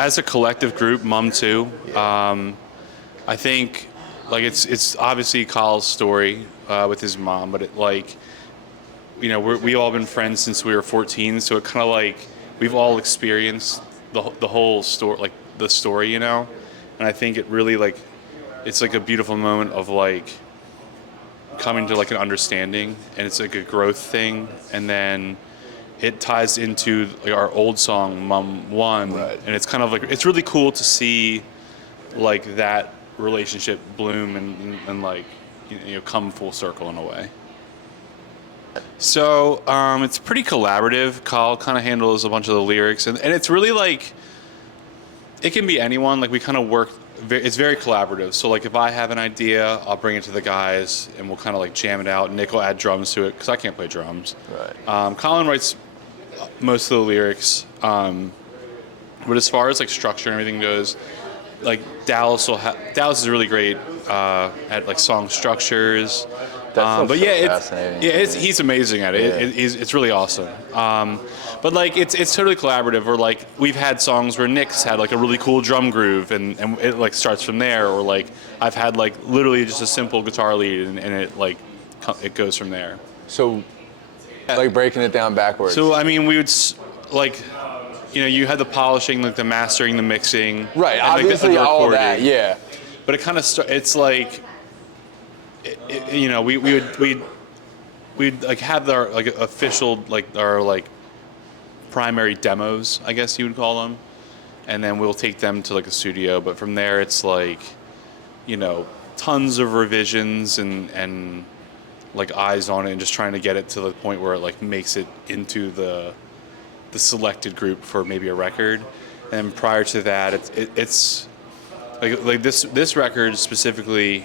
as a collective group, Mum too. I think like it's obviously Kyle's story with his mom, but we all been friends since we were 14, so it kind of like we've all experienced the whole story, like the story, and I think it really like it's like a beautiful moment of like coming to like an understanding, and it's like a growth thing, and then it ties into like our old song Mum One, Right. and it's kind of like it's really cool to see like that relationship bloom and like come full circle in a way. So it's pretty collaborative. Kyle kind of handles a bunch of the lyrics, and it's really like it can be anyone. Like we kind of work. It's very collaborative. So like if I have an idea, I'll bring it to the guys, and we'll kind of like jam it out. Nick will add drums to it because I can't play drums. Right. Colin writes most of the lyrics, but as far as like structure and everything goes, like Dallas is really great at like song structures. But yeah, he's amazing at it. Yeah. It's really awesome. But like it's totally collaborative. Or like we've had songs where Nick's had like a really cool drum groove, and it like starts from there. Or like I've had like literally just a simple guitar lead, and it like it goes from there. So, like breaking it down backwards. So I mean, we would like. You had the polishing, like the mastering, the mixing. Right, and, obviously the all that, yeah. But it kind of it's like, we'd like have our like official like our like primary demos, I guess you would call them, and then we'll take them to like a studio. But from there, it's like, tons of revisions and like eyes on it, and just trying to get it to the point where it like makes it into the selected group for maybe a record. And prior to that, it's like this record specifically,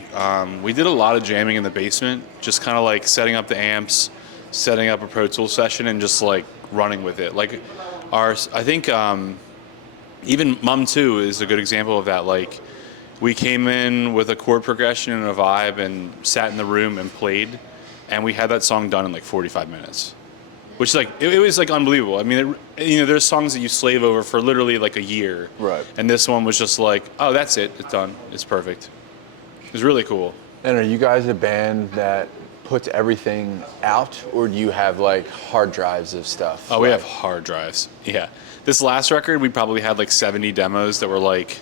we did a lot of jamming in the basement, just kind of like setting up the amps, setting up a Pro Tools session, and just like running with it. Like I think even Mum 2 is a good example of that. Like we came in with a chord progression and a vibe and sat in the room and played, and we had that song done in like 45 minutes. Which like it was like unbelievable. I mean, there's songs that you slave over for literally like a year, right? And this one was just like, oh, that's it, it's done, it's perfect. It was really cool. And are you guys a band that puts everything out, or do you have like hard drives of stuff? Oh, we have hard drives. Yeah, this last record we probably had like 70 demos that were like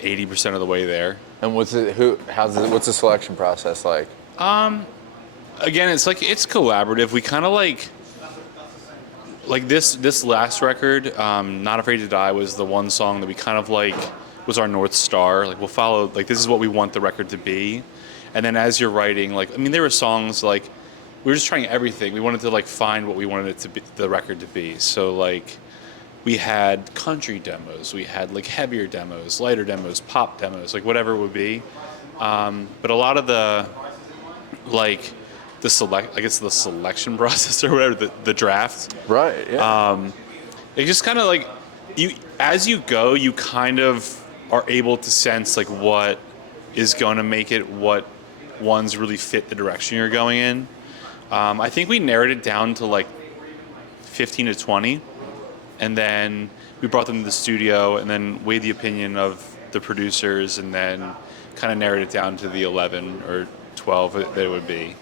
80% of the way there. And what's the selection process like? Again, it's collaborative. We kind of like this last record, Not Afraid to Die, was the one song that we kind of like was our North Star. Like we'll follow, like this is what we want the record to be. And then as you're writing, like, I mean, there were songs like, we were just trying everything. We wanted to like find what we wanted it to be, the record to be. So like we had country demos, we had like heavier demos, lighter demos, pop demos, like whatever it would be. But a lot of the like, the selection process or whatever, the draft. Right. Yeah. It just kind of like as you go, you kind of are able to sense like what is going to make it, what ones really fit the direction you're going in. I think we narrowed it down to like 15 to 20, and then we brought them to the studio and then weighed the opinion of the producers and then kind of narrowed it down to the 11 or 12 that it would be.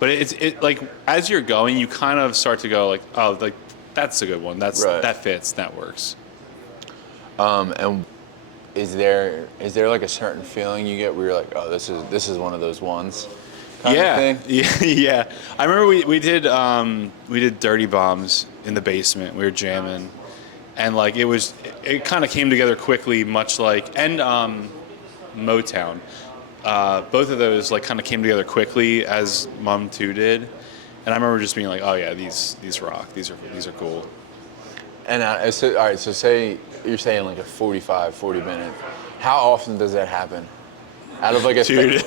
But it like as you're going, you kind of start to go like, oh, like that's a good one. That fits. That works. And is there like a certain feeling you get where you're like, oh, this is one of those ones? Yeah. I remember we did Dirty Bombs in the basement. We were jamming, and like it kind of came together quickly, much like Motown. Both of those like kind of came together quickly as Mum 2 did, and I remember just being like, oh yeah, these rock. These are cool. And all right, so say you're saying like a 40 minute. How often does that happen? Out of like a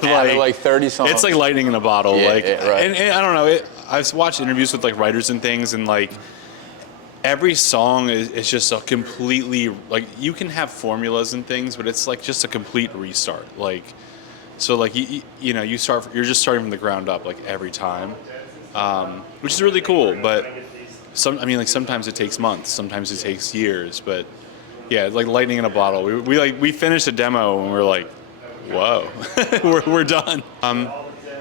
out of like 30 songs. It's like lightning in a bottle. Yeah, like, yeah, right. And I don't know. I've watched interviews with like writers and things, and like every song is just a completely like you can have formulas and things, but it's like just a complete restart. Like so, like you're just starting from the ground up like every time, which is really cool. But sometimes it takes months, sometimes it takes years, but Yeah, like lightning in a bottle. We finished a demo and we're like, whoa, we're done.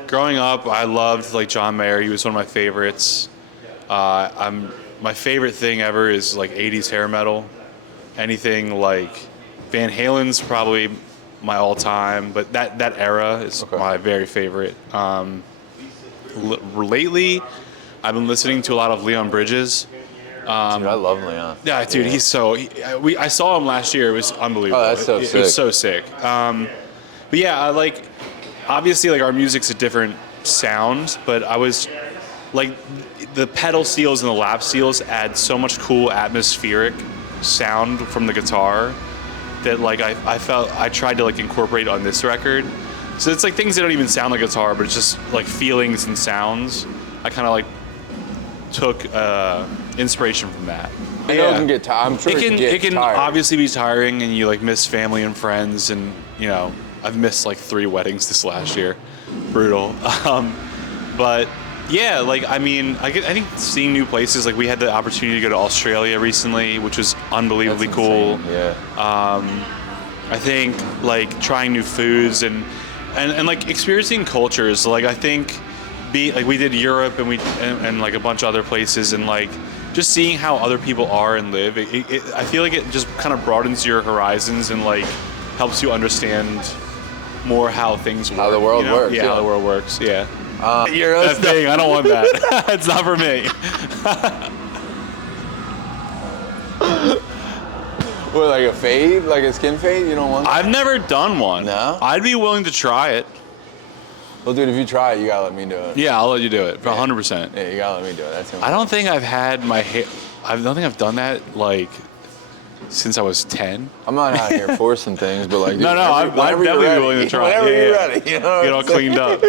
Growing up, I loved like John Mayer. He was one of my favorites. My favorite thing ever is like 80s hair metal. Anything like Van Halen's probably my all-time, but that era is my very favorite. Lately, I've been listening to a lot of Leon Bridges. Dude, I love Leon. Yeah, dude, he's so. I saw him last year. It was unbelievable. Oh, that's so sick. It was so sick. But yeah, I like. Obviously, like our music's a different sound, but I was like the pedal steels and the lap steels add so much cool atmospheric sound from the guitar that like I felt I tried to like incorporate on this record. So it's like things that don't even sound like guitar, but it's just like feelings and sounds. I kind of like took inspiration from that. I know it can get tired. I'm sure it can tired. obviously be tiring, and you like miss family and friends, and you know I've missed like 3 weddings this last year, brutal. But yeah, like I mean, I think seeing new places, like we had the opportunity to go to Australia recently, which was unbelievably cool. Yeah. I think like trying new foods and like experiencing cultures. Like I think we did Europe and like a bunch of other places, and like just seeing how other people are and live. I feel like it just kind of broadens your horizons and like helps you understand more how things work. How the world works. Yeah, how the world works. Yeah. That thing, I don't want that. It's not for me. What, like a fade? Like a skin fade? You don't want that? I've never done one. No? I'd be willing to try it. Well, dude, if you try it, you gotta let me do it. Yeah, I'll let you do it. 100%. Yeah, you gotta let me do it. That's I don't think I've had my hair. I don't think I've done that like since I was 10. I'm not out here forcing things, but like, dude, No, I'm definitely willing to try. Whenever you're ready, you know. Get all cleaned up.